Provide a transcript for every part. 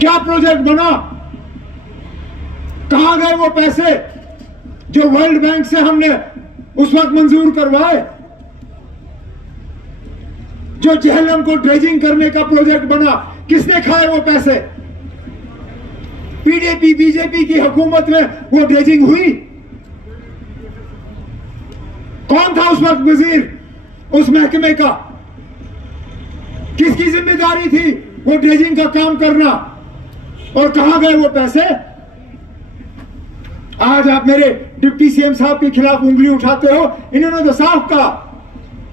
क्या प्रोजेक्ट बना? कहां गए वो पैसे जो वर्ल्ड बैंक से हमने उस वक्त मंजूर करवाए? जो झेलम को ड्रेजिंग करने का प्रोजेक्ट बना, किसने खाए वो पैसे? पीडीपी बीजेपी की हुकूमत में वो ड्रेजिंग हुई? कौन था उस वक्त वजीर उस महकमे का? किसकी जिम्मेदारी थी वो ड्रेजिंग का काम करना? और कहां गए वो पैसे? आज आप मेरे डिप्टी सीएम साहब के खिलाफ उंगली उठाते हो। इन्होंने तो साफ कहा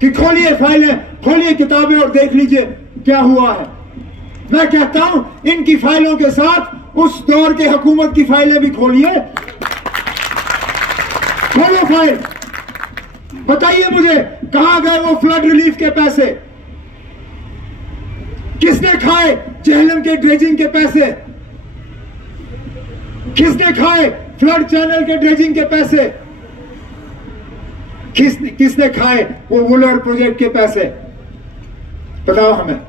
कि खोलिए फाइलें, खोलिए किताबें और देख लीजिए क्या हुआ है। मैं कहता हूं इनकी फाइलों के साथ उस दौर के हुकूमत की फाइलें भी खोलिए। खोलो फाइल, बताइए मुझे कहां गए वो फ्लड रिलीफ के पैसे? किसने खाए झेलम के ड्रेजिंग के पैसे? किसने खाए फ्लड चैनल के ड्रेजिंग के पैसे? किसने खाए वो वुलर प्रोजेक्ट के पैसे? बताओ हमें,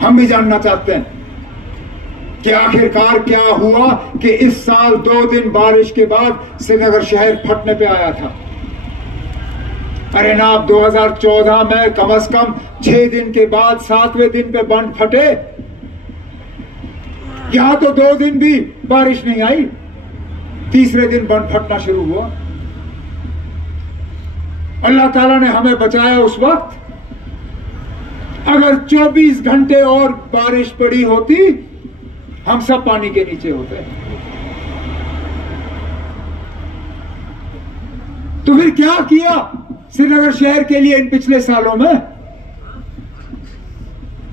हम भी जानना चाहते हैं कि आखिरकार क्या हुआ कि इस साल 2 दिन बारिश के बाद श्रीनगर शहर फटने पे आया था। अरे ना, 2014 में कम से कम 6 दिन के बाद 7वें दिन पे बंद फटे। यहां तो 2 दिन भी बारिश नहीं आई, तीसरे दिन बंद फटना शुरू हुआ। अल्लाह ताला ने हमें बचाया उस वक्त। अगर 24 घंटे और बारिश पड़ी होती, हम सब पानी के नीचे होते। तो फिर क्या किया श्रीनगर शहर के लिए इन पिछले सालों में?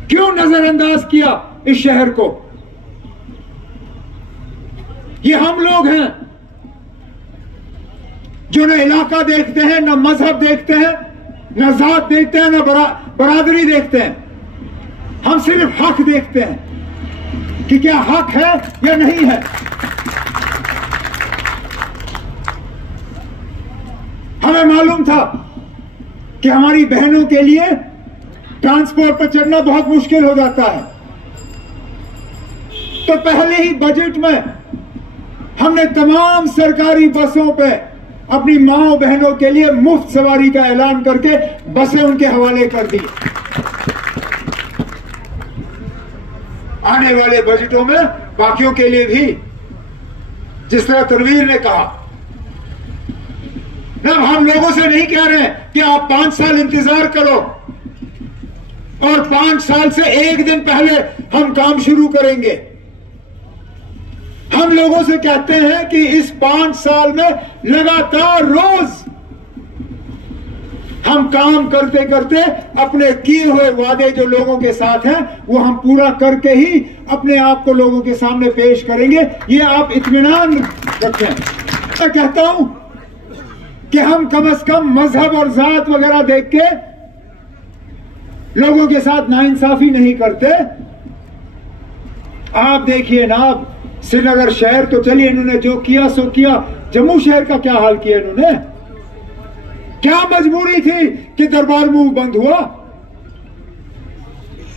क्यों नजरअंदाज किया इस शहर को? ये हम लोग हैं जो न इलाका देखते हैं, न मजहब देखते हैं, न जात देखते हैं, न बरादरी देखते हैं। हम सिर्फ हक देखते हैं कि क्या हक है या नहीं है। हमें मालूम था कि हमारी बहनों के लिए ट्रांसपोर्ट पर चढ़ना बहुत मुश्किल हो जाता है, तो पहले ही बजट में हमने तमाम सरकारी बसों पे अपनी माओ बहनों के लिए मुफ्त सवारी का ऐलान करके बसें उनके हवाले कर दी। आने वाले बजटों में बाकियों के लिए भी, जिस तरह तनवीर ने कहा, अब हम लोगों से नहीं कह रहे कि आप 5 साल इंतजार करो और 5 साल से 1 दिन पहले हम काम शुरू करेंगे। हम लोगों से कहते हैं कि इस 5 साल में लगातार रोज हम काम करते करते अपने किए हुए वादे जो लोगों के साथ हैं वो हम पूरा करके ही अपने आप को लोगों के सामने पेश करेंगे। ये आप इत्मीनान रखें। मैं कहता हूं कि हम कम से कम मजहब और जात वगैरह देख के लोगों के साथ नाइंसाफी नहीं करते। आप देखिए ना, श्रीनगर शहर तो चलिए इन्होंने जो किया सो किया, जम्मू शहर का क्या हाल किया इन्होंने? क्या मजबूरी थी कि दरबार मूव बंद हुआ?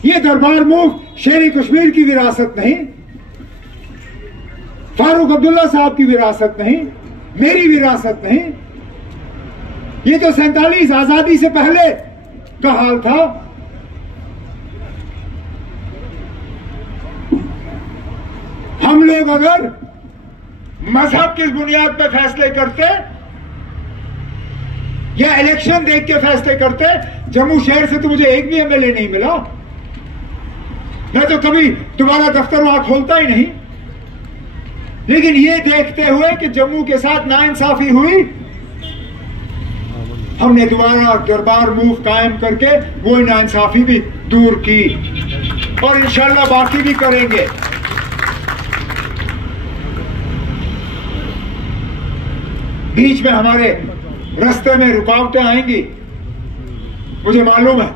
ये दरबार मूव शेरी कश्मीर की विरासत नहीं, फारूक अब्दुल्ला साहब की विरासत नहीं, मेरी विरासत नहीं। ये तो 47 आजादी से पहले का हाल था। हम लोग अगर मजहब किस बुनियाद पर फैसले करते या इलेक्शन देख के फैसले करते, जम्मू शहर से तो मुझे एक भी एमएलए नहीं मिला। मैं तो कभी दोबारा दफ्तर वहां खोलता ही नहीं। लेकिन ये देखते हुए कि जम्मू के साथ नाइंसाफी हुई, हमने दोबारा दरबार मूव कायम करके वो नाइंसाफी भी दूर की और इंशाल्लाह बाकी भी करेंगे। बीच में हमारे रास्ते में रुकावटें आएंगी, मुझे मालूम है,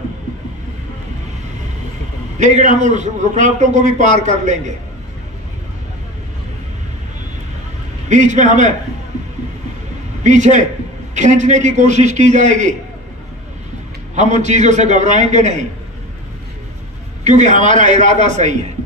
लेकिन हम उस रुकावटों को भी पार कर लेंगे। बीच में हमें पीछे खींचने की कोशिश की जाएगी, हम उन चीजों से घबराएंगे नहीं। क्योंकि हमारा इरादा सही है।